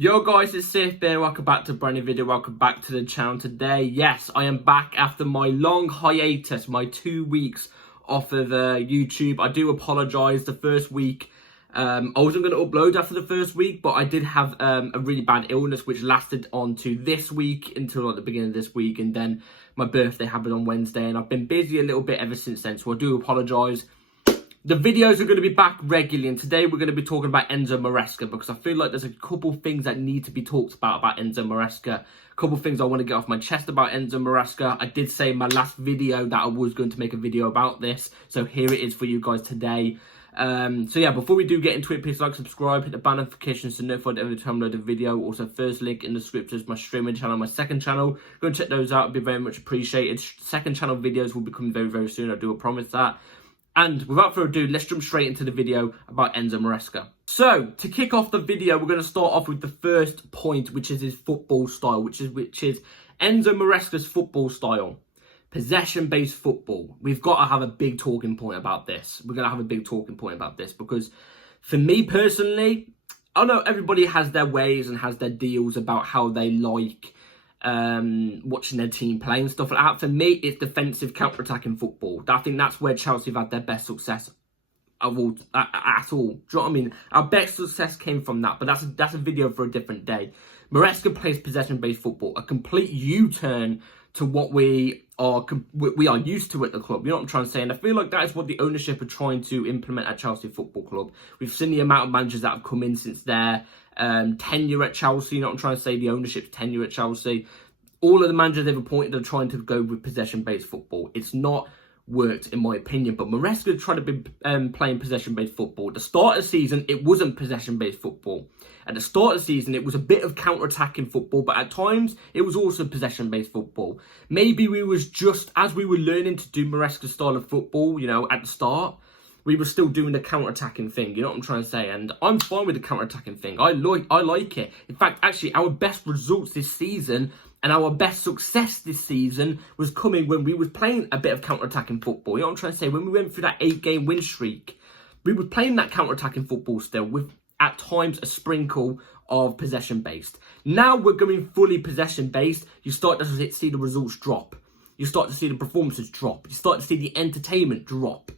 Yo guys, it's Safe Bear. Welcome back to a brand new video. Welcome back to the channel today. Yes, I am back after my long hiatus, my 2 weeks off of YouTube. I do apologise. The first week, I wasn't going to upload after the first week, but I did have a really bad illness which lasted on to this week until like the beginning of this week, and then my birthday happened on Wednesday, and I've been busy a little bit ever since then, so I do apologise. The videos are going to be back regularly, and today we're going to be talking about Enzo Maresca because I feel like there's a couple things that need to be talked about Enzo Maresca. A couple things I want to get off my chest about Enzo Maresca. I did say in my last video that I was going to make a video about this, so here it is for you guys today. So yeah, before we do get into it, please like, subscribe, hit the bell notifications to notified every time I load a video. Also, first link in the description is my streaming channel, my second channel. Go and check those out, it'd be very much appreciated. Second channel videos will be coming very, very soon, I do promise that. And without further ado, let's jump straight into the video about Enzo Maresca. So, to kick off the video, we're going to start off with the first point, which is his football style, which is Enzo Maresca's football style. Possession-based football. We've got to have a big talking point about this. We're going to have a big talking point about this because, for me personally, I know everybody has their ways and has their deals about how they like watching their team play and stuff like that. For me, it's defensive counter-attacking football. I think that's where Chelsea have had their best success at all. Do you know what I mean? Our best success came from that, but that's a video for a different day. Maresca plays possession-based football, a complete U-turn to what we are used to at the club. You know what I'm trying to say? And I feel like that is what the ownership are trying to implement at Chelsea Football Club. We've seen the amount of managers that have come in since their tenure at Chelsea. You know what I'm trying to say? The ownership's tenure at Chelsea. All of the managers they've appointed are trying to go with possession-based football. It's not worked, in my opinion. But Maresca tried to be playing possession-based football. At the start of the season, it wasn't possession-based football. At the start of the season, it was a bit of counter-attacking football, but at times, it was also possession-based football. Maybe we was just, as we were learning to do Maresca's style of football, you know, at the start, we were still doing the counter-attacking thing, you know what I'm trying to say? And I'm fine with the counter-attacking thing. I like it. In fact, actually, our best results this season and our best success this season was coming when we was playing a bit of counter-attacking football. You know what I'm trying to say? When we went through that 8-game win streak, we were playing that counter-attacking football still with, at times, a sprinkle of possession-based. Now we're going fully possession-based. You start to see the results drop. You start to see the performances drop. You start to see the entertainment drop.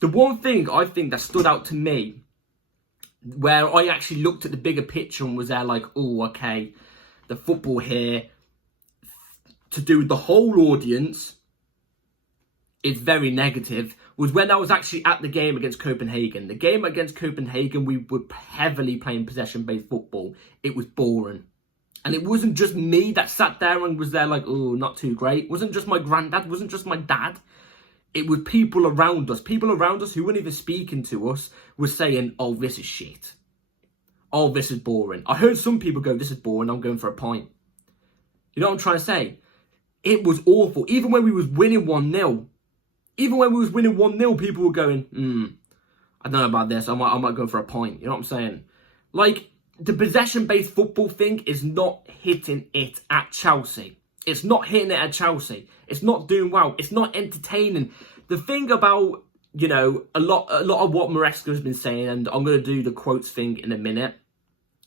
The one thing I think that stood out to me, where I actually looked at the bigger picture and was there like, oh, okay, the football here, to do with the whole audience, is very negative, was when I was actually at the game against Copenhagen. The game against Copenhagen, we were heavily playing possession-based football. It was boring. And it wasn't just me that sat there and was there like, oh, not too great. It wasn't just my granddad. It wasn't just my dad. It was people around us. People around us who weren't even speaking to us were saying, oh, this is shit. Oh, this is boring. I heard some people go, this is boring, I'm going for a pint. You know what I'm trying to say? It was awful. Even when we was winning 1-0. Even when we was winning 1-0, people were going, I don't know about this. I might go for a pint. You know what I'm saying? Like, the possession-based football thing is not hitting it at Chelsea. It's not hitting it at Chelsea. It's not doing well. It's not entertaining. The thing about, you know, a lot of what Maresca has been saying, and I'm going to do the quotes thing in a minute,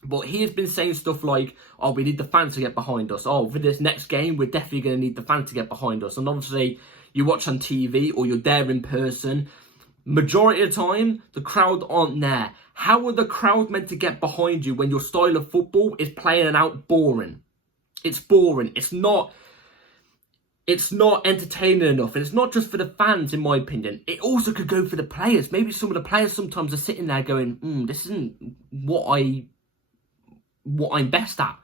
but he has been saying stuff like, oh, we need the fans to get behind us. Oh, for this next game, we're definitely going to need the fans to get behind us. And obviously, you watch on TV or you're there in person, majority of the time, the crowd aren't there. How are the crowd meant to get behind you when your style of football is playing out boring? It's boring. It's not entertaining enough. And it's not just for the fans, in my opinion. It also could go for the players. Maybe some of the players sometimes are sitting there going, this isn't what I'm best at.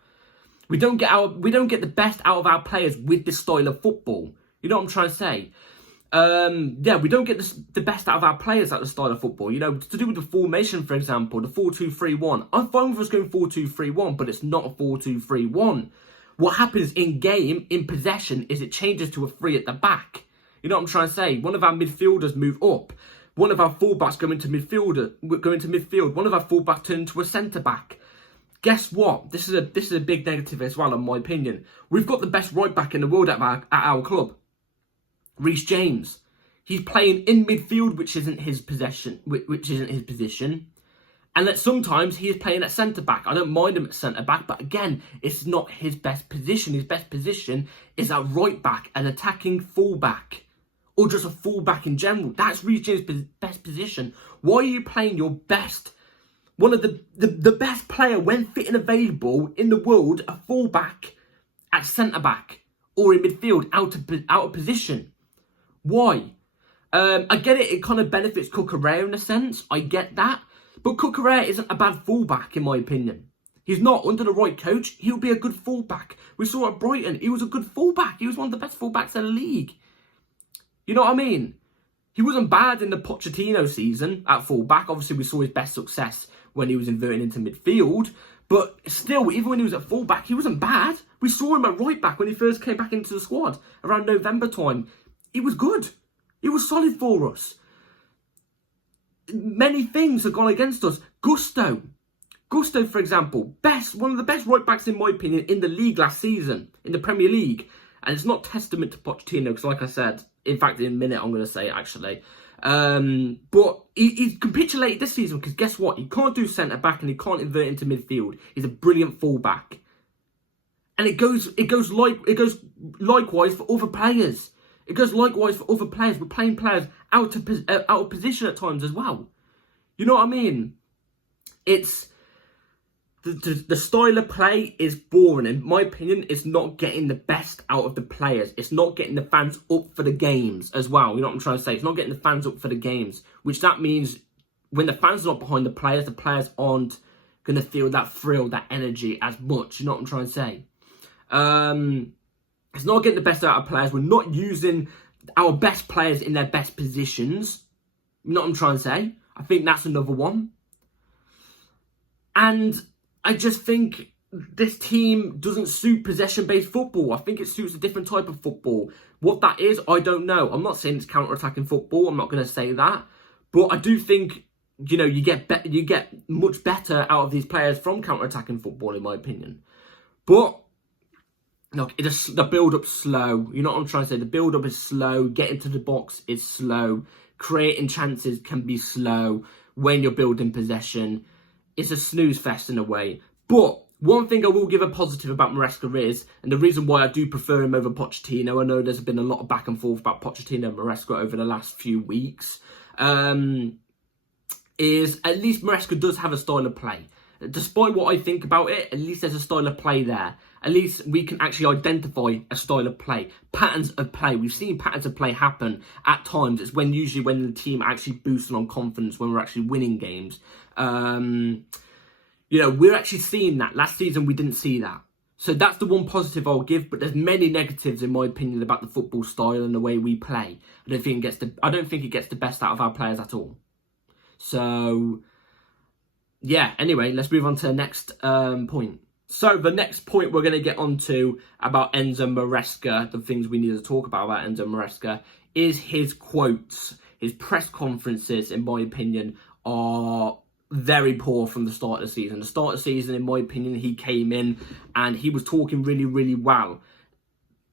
We don't get the best out of our players with this style of football. You know what I'm trying to say? Yeah, we don't get the best out of our players at the style of football. You know, to do with the formation, for example, the 4-2-3-1. I'm fine with us going 4-2-3-1, but it's not a 4-2-3-1. What happens in game, in possession, is it changes to a 3 at the back. You know what I'm trying to say? One of our midfielders move up. One of our fullbacks go into midfield. One of our fullbacks turn into a centre-back. Guess what? This is a big negative as well, in my opinion. We've got the best right-back in the world at our club. Reece James. He's playing in midfield, which isn't his position. And that sometimes he is playing at centre-back. I don't mind him at centre-back, but again, it's not his best position. His best position is at right-back, an attacking full-back, or just a full-back in general. That's Reece James' best position. Why are you playing your best, one of the best player when fit and available in the world, a full-back at centre-back or in midfield, out of position? Why? I get it kind of benefits Cucurella in a sense. I get that. But Cucurella isn't a bad fullback, in my opinion. He's not. Under the right coach, he'll be a good fullback. We saw at Brighton, he was a good fullback. He was one of the best fullbacks in the league. You know what I mean? He wasn't bad in the Pochettino season at fullback. Obviously, we saw his best success when he was inverting into midfield. But still, even when he was at fullback, he wasn't bad. We saw him at right back when he first came back into the squad around November time. He was good. He was solid for us. Many things have gone against us. Gusto, for example, one of the best right backs in my opinion in the league last season, in the Premier League. And it's not testament to Pochettino, because like I said, in fact in a minute I'm going to say it actually. But he's capitulated this season, because guess what? He can't do centre back and he can't invert into midfield. He's a brilliant fullback. And it goes likewise for other players. It goes likewise for other players. We're playing players out of position at times as well. You know what I mean? It's the style of play is boring. In my opinion, it's not getting the best out of the players. It's not getting the fans up for the games as well. You know what I'm trying to say? It's not getting the fans up for the games. Which that means when the fans are not behind the players aren't going to feel that thrill, that energy as much. You know what I'm trying to say? It's not getting the best out of players. We're not using our best players in their best positions. You know what I'm trying to say? I think that's another one. And I just think this team doesn't suit possession-based football. I think it suits a different type of football. What that is, I don't know. I'm not saying it's counter-attacking football. I'm not going to say that. But I do think, you know, you get much better out of these players from counter-attacking football, in my opinion. But look, the build-up's slow. You know what I'm trying to say? The build-up is slow. Getting to the box is slow. Creating chances can be slow when you're building possession. It's a snooze fest in a way. But one thing I will give a positive about Maresca is, and the reason why I do prefer him over Pochettino, I know there's been a lot of back and forth about Pochettino and Maresca over the last few weeks, is at least Maresca does have a style of play. Despite what I think about it, at least there's a style of play there. At least we can actually identify a style of play. Patterns of play. We've seen patterns of play happen at times. It's usually when the team actually boosting on confidence, when we're actually winning games. You know, we're actually seeing that. Last season, we didn't see that. So that's the one positive I'll give. But there's many negatives, in my opinion, about the football style and the way we play. I don't think it gets the best out of our players at all. So yeah, anyway, let's move on to the next point. So the next point we're going to get onto about Enzo Maresca, the things we need to talk about Enzo Maresca, is his quotes. His press conferences, in my opinion, are very poor from the start of the season. The start of the season, in my opinion, he came in and he was talking really, really well.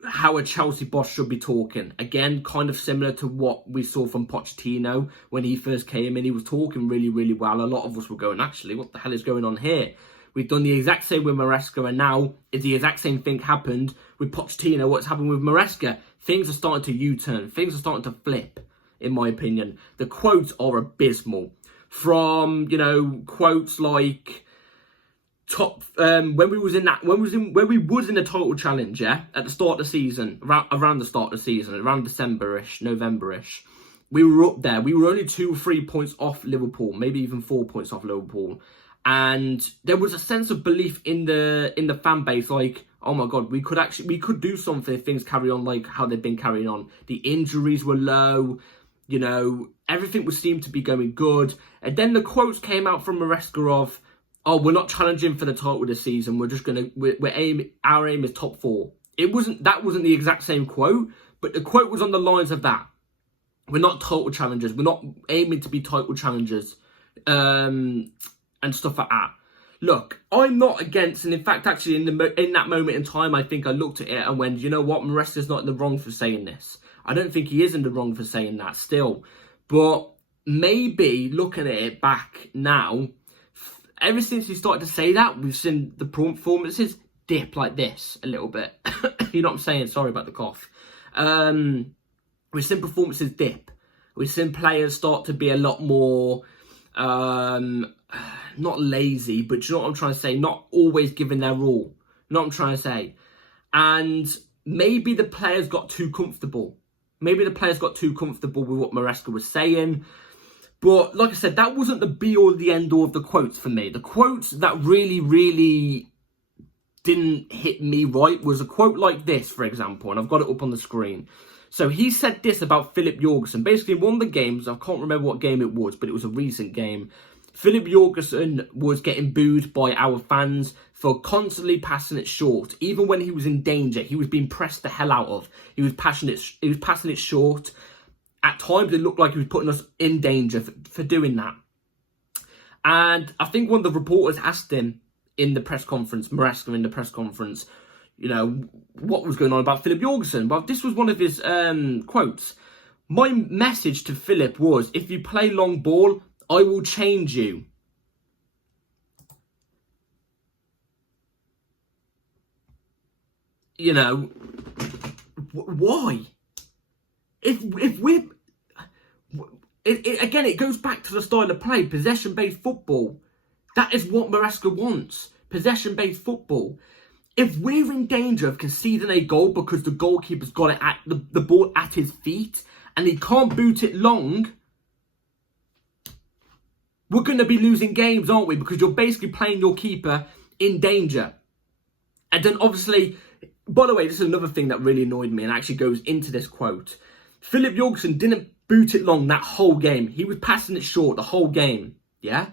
How a Chelsea boss should be talking. Again, kind of similar to what we saw from Pochettino when he first came in. He was talking really, really well. A lot of us were going, actually, what the hell is going on here? We've done the exact same with Maresca, and now is the exact same thing happened with Pochettino. What's happened with Maresca? Things are starting to U-turn. Things are starting to flip, in my opinion. The quotes are abysmal. From, you know, quotes like when we was in the title challenge, yeah, at the start of the season, around the start of the season, around December-ish, November-ish, we were up there. We were only 2 or 3 points off Liverpool, maybe even 4 points off Liverpool. And there was a sense of belief in the fan base, like, oh my God, we could do something if things carry on like how they've been carrying on. The injuries were low, you know, everything would seem to be going good. And then the quotes came out from Maresca of, oh, we're not challenging for the title this season. Our aim is top 4. That wasn't the exact same quote, but the quote was on the lines of that. We're not title challengers. We're not aiming to be title challengers. And stuff like that. Look, I'm not against, and in fact, actually, in that moment in time, I think I looked at it and went, you know what, Maresca's not in the wrong for saying this. I don't think he is in the wrong for saying that still. But maybe looking at it back now, ever since he started to say that, we've seen the performances dip like this a little bit. You know what I'm saying? Sorry about the cough. We've seen performances dip. We've seen players start to be a lot more, not lazy, but you know what I'm trying to say? Not always giving their all. You know what I'm trying to say? And maybe the players got too comfortable. Maybe the players got too comfortable with what Maresca was saying. But like I said, that wasn't the be-all, the end-all of the quotes for me. The quotes that really, really didn't hit me right was a quote like this, for example, and I've got it up on the screen. So he said this about Philip Jorgensen. Basically, one of the games, I can't remember what game it was, but it was a recent game. Philip Jorgensen was getting booed by our fans for constantly passing it short. Even when he was in danger, he was being pressed the hell out of. He was passing it short. At times, it looked like he was putting us in danger for doing that. And I think one of the reporters asked him in the press conference, Maresca in the press conference, you know, what was going on about Philip Jorgensen. Well, this was one of his quotes. My message to Philip was, if you play long ball, I will change you. You know, why? If we're... Again, it goes back to the style of play, possession-based football. That is what Maresca wants, possession-based football. If we're in danger of conceding a goal because the goalkeeper's got it at the ball at his feet and he can't boot it long, we're going to be losing games, aren't we? Because you're basically playing your keeper in danger. And then obviously, by the way, this is another thing that really annoyed me and actually goes into this quote. Philip Jorgensen didn't boot it long that whole game. He was passing it short the whole game, yeah?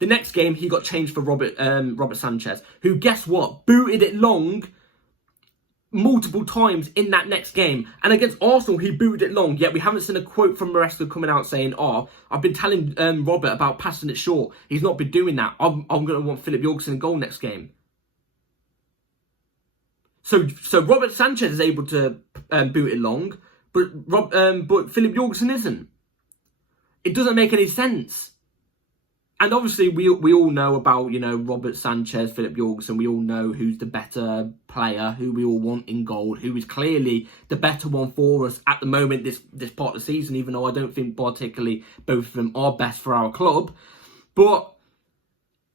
The next game, he got changed for Robert Sanchez, who, guess what, booted it long multiple times in that next game. And against Arsenal, he booted it long, yet we haven't seen a quote from Maresca coming out saying, oh, I've been telling Robert about passing it short. He's not been doing that. I'm going to want Philip Jorgensen in goal next game. So Robert Sanchez is able to boot it long, but Philip Jorgensen isn't. It doesn't make any sense. And obviously, we all know about, you know, Robert Sanchez, Philip Jorgensen. We all know who's the better player, who we all want in goal, who is clearly the better one for us at the moment, this part of the season, even though I don't think particularly both of them are best for our club. But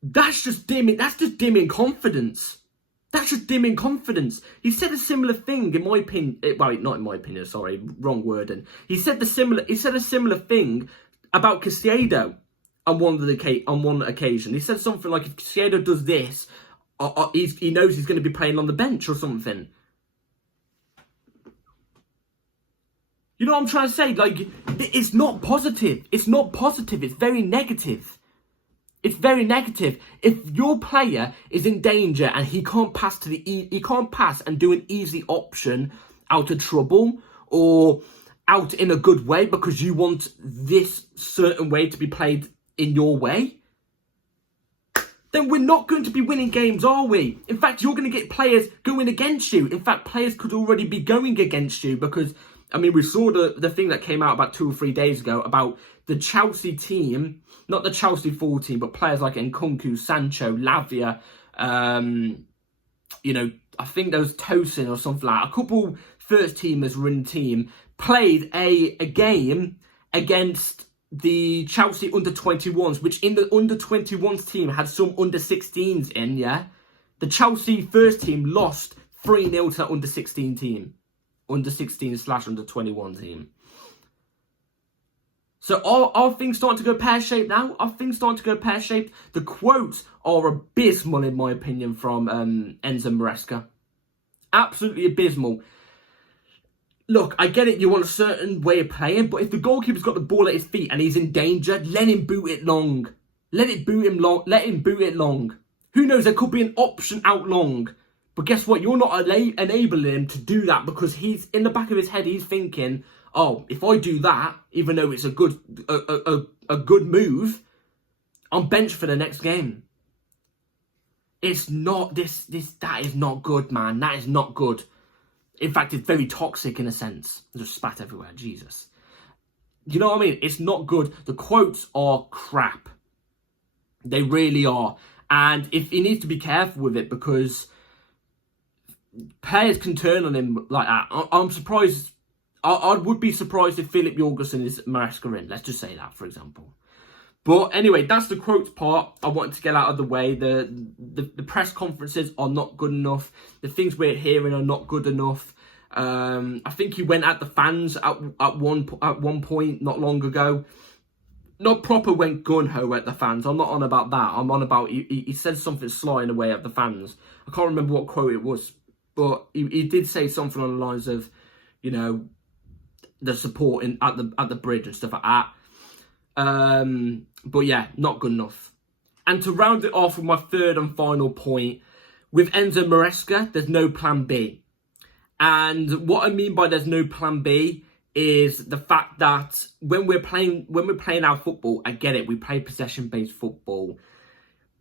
that's just dimming confidence. That's just dimming confidence. He said a similar thing, in my opinion. Well, not in my opinion, sorry, wrong wording. He said a similar thing about Caicedo. On one occasion, he said something like, if Caicedo does this, he knows he's going to be playing on the bench or something. You know what I'm trying to say? Like, it's not positive. It's not positive. It's very negative. It's very negative. If your player is in danger and he can't pass and do an easy option out of trouble or out in a good way because you want this certain way to be played in your way, then we're not going to be winning games, are we? In fact, you're going to get players going against you. In fact, players could already be going against you because, I mean, we saw the thing that came out about 2 or 3 days ago about the Chelsea team, not the Chelsea full team, but players like Nkunku, Sancho, Lavia, you know, I think there was Tosin or something like that. A couple first teamers were in the team, played a game against the Chelsea under-21s, which in the under-21s team had some under-16s in, yeah? The Chelsea first team lost 3-0 to that under-16 team. Under-16/under-21 team. So are things starting to go pear-shaped now? Are things starting to go pear-shaped? The quotes are abysmal, in my opinion, from Enzo Maresca. Absolutely abysmal. Look, I get it, you want a certain way of playing, but if the goalkeeper's got the ball at his feet and he's in danger, let him boot it long. Let him boot it long. Who knows, there could be an option out long. But guess what? You're not enabling him to do that because he's, in the back of his head, he's thinking, oh, if I do that, even though it's a good move, I'm benched for the next game. It's not, that is not good, man. That is not good. In fact, it's very toxic in a sense. There's just spat everywhere. Jesus. You know what I mean? It's not good. The quotes are crap. They really are. And if he needs to be careful with it, because players can turn on him like that. I'm surprised. I would be surprised if Philip Jorgensen is Maresca in. Let's just say that, for example. But anyway, that's the quotes part I wanted to get out of the way. The press conferences are not good enough. The things we're hearing are not good enough. I think he went at the fans at one point not long ago. Not proper went gun-ho at the fans. I'm not on about that. I'm on about he said something sly in a way at the fans. I can't remember what quote it was. But he did say something on the lines of, you know, the support at the bridge and stuff like that. But yeah, not good enough. And to round it off with my third and final point, with Enzo Maresca, there's no plan B. And what I mean by there's no plan B is the fact that when we're playing our football, I get it, we play possession-based football.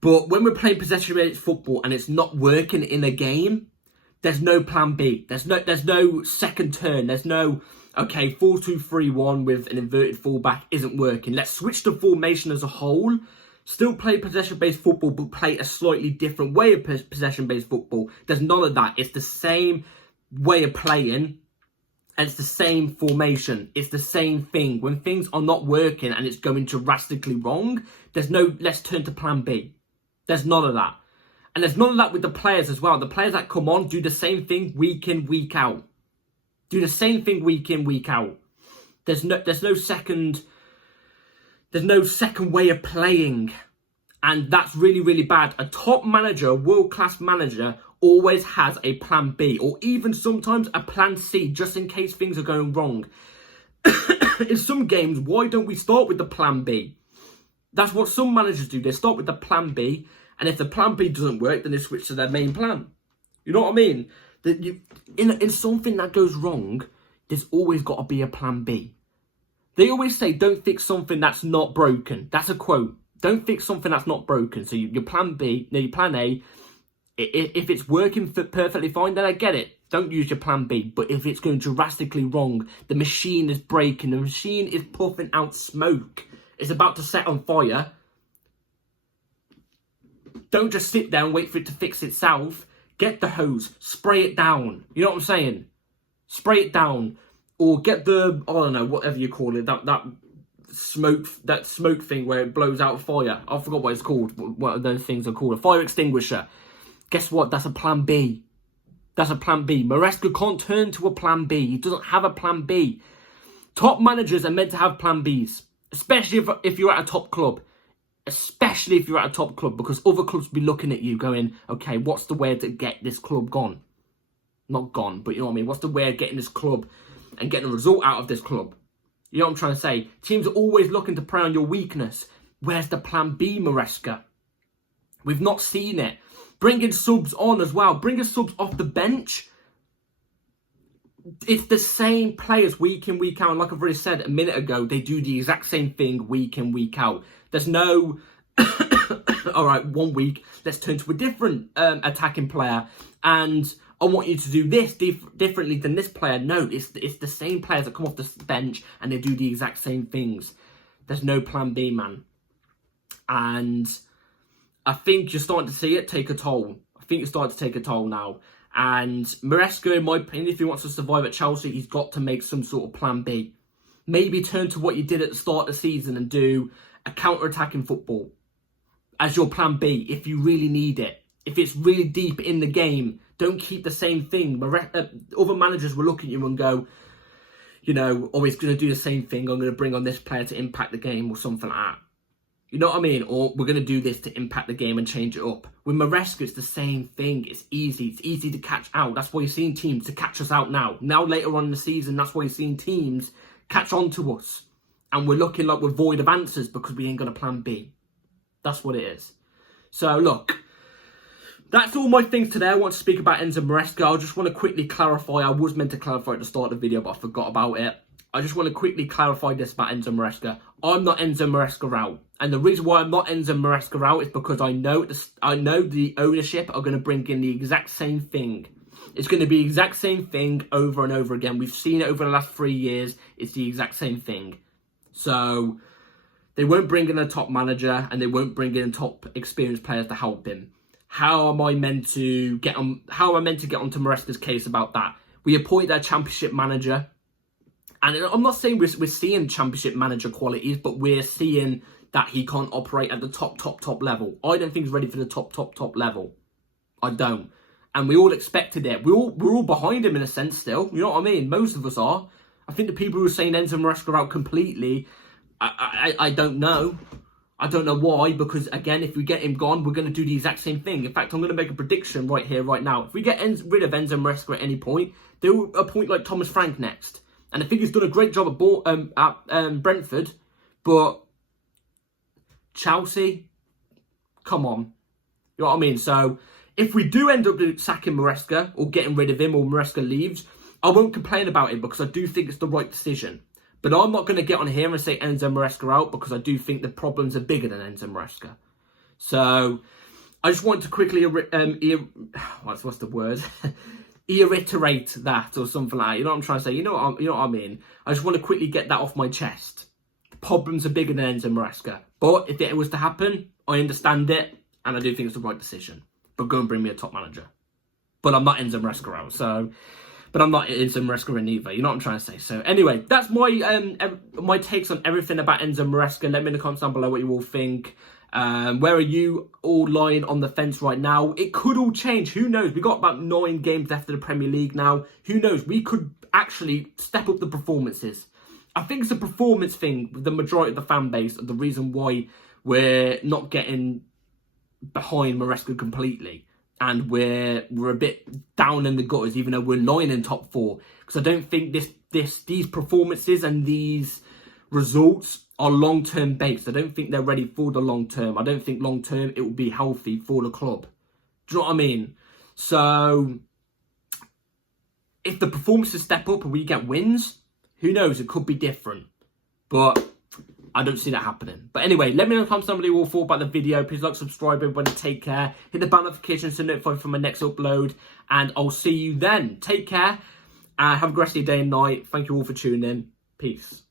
But when we're playing possession-based football and it's not working in a game, there's no plan B. There's no second turn. There's no, okay, 4-2-3-1 with an inverted fullback isn't working. Let's switch the formation as a whole. Still play possession-based football, but play a slightly different way of possession-based football. There's none of that. It's the same way of playing, and it's the same formation. It's the same thing. When things are not working and it's going drastically wrong, there's no, let's turn to plan B. There's none of that. And there's none of that with the players as well. The players that come on do the same thing week in, week out. Do the same thing week in, week out. There's no second way of playing. And that's really, really bad. A top manager, world-class manager, always has a plan B, or even sometimes a plan C, just in case things are going wrong. In some games, why don't we start with the plan B? That's what some managers do. They start with the plan B, and if the plan B doesn't work, then they switch to their main plan. You know what I mean? In something that goes wrong, there's always got to be a plan B. They always say, don't fix something that's not broken. That's a quote. Don't fix something that's not broken. So your plan B, no, your plan A, if it's working perfectly fine, then I get it. Don't use your plan B. But if it's going drastically wrong, the machine is breaking, the machine is puffing out smoke, it's about to set on fire, don't just sit there and wait for it to fix itself. Get the hose, spray it down. You know what I'm saying? Spray it down. Or get the, I don't know, whatever you call it, that smoke thing where it blows out fire. I forgot what it's called. What those things are called. A fire extinguisher. Guess what? That's a plan B. That's a plan B. Maresca can't turn to a plan B. He doesn't have a plan B. Top managers are meant to have plan Bs. Especially if you're at a top club. Especially if you're at a top club. Because other clubs will be looking at you going, okay, what's the way to get this club gone? Not gone, but you know what I mean. What's the way of getting this club and getting a result out of this club? You know what I'm trying to say? Teams are always looking to prey on your weakness. Where's the plan B, Maresca? We've not seen it. Bringing subs on as well. Bringing subs off the bench. It's the same players week in, week out. And like I've already said a minute ago, they do the exact same thing week in, week out. There's no, all right, 1 week, let's turn to a different attacking player. And I want you to do this differently than this player. No, it's the same players that come off the bench and they do the exact same things. There's no plan B, man. And I think you're starting to see it take a toll. I think it's starting to take a toll now. And Maresca, in my opinion, if he wants to survive at Chelsea, he's got to make some sort of plan B. Maybe turn to what you did at the start of the season and do a counter-attacking football as your plan B if you really need it. If it's really deep in the game, don't keep the same thing. Other managers will look at you and go, you know, oh, he's going to do the same thing. I'm going to bring on this player to impact the game or something like that. You know what I mean? Or we're going to do this to impact the game and change it up. With Maresca, it's the same thing. It's easy. It's easy to catch out. That's why you're seeing teams to catch us out now. Now, later on in the season, that's why you're seeing teams catch on to us. And we're looking like we're void of answers because we ain't got a plan B. That's what it is. So, look. That's all my things today. I want to speak about Enzo Maresca. I just want to quickly clarify. I was meant to clarify at the start of the video, but I forgot about it. I just want to quickly clarify this about Enzo Maresca. I'm not Enzo Maresca out. And the reason why I'm not Enzo Maresca out is because I know the ownership are going to bring in the exact same thing. It's going to be the exact same thing over and over again. We've seen it over the last 3 years. It's the exact same thing. So They won't bring in a top manager and they won't bring in top experienced players to help him. How am I meant to get on? How am I meant to get onto Maresca's case about that? We appoint their championship manager, and I'm not saying we're seeing championship manager qualities, but we're seeing that he can't operate at the top level. I don't think he's ready for the top level. I don't, and we all expected it. We're all behind him in a sense still. You know what I mean? Most of us are. I think the people who are saying Enzo Maresca out completely, I don't know. I don't know why, because again, if we get him gone, we're going to do the exact same thing. In fact, I'm going to make a prediction right here, right now. If we get rid of Enzo Maresca at any point, they'll appoint like Thomas Frank next. And I think he's done a great job at Brentford, but Chelsea, come on. You know what I mean? So if we do end up sacking Maresca or getting rid of him or Maresca leaves, I won't complain about it because I do think it's the right decision. But I'm not going to get on here and say Enzo Maresca out because I do think the problems are bigger than Enzo Maresca. So I just want to quickly, what's the word? Reiterate that or something like that. You know what I'm trying to say? You know what I mean? I just want to quickly get that off my chest. The problems are bigger than Enzo Maresca. But if it was to happen, I understand it and I do think it's the right decision. But go and bring me a top manager. But I'm not Enzo Maresca out, so... But I'm not Enzo Maresca in either. You know what I'm trying to say? So anyway, that's my takes on everything about Enzo Maresca. Let me in the comments down below what you all think. Where are you all lying on the fence right now? It could all change. Who knows? We got about 9 games left of the Premier League now. Who knows? We could actually step up the performances. I think it's a performance thing with the majority of the fan base. The reason why we're not getting behind Maresca completely. And we're a bit down in the gutters, even though we're lying in top 4. Because I don't think these performances and these results are long-term based. I don't think they're ready for the long term. I don't think long term it will be healthy for the club. Do you know what I mean? So if the performances step up and we get wins, who knows? It could be different. But I don't see that happening. But anyway, let me know in the comments down below what you all thought about the video. Please like, subscribe, everybody. Take care. Hit the bell notification to notify for my next upload. And I'll see you then. Take care. Have a great day and night. Thank you all for tuning in. Peace.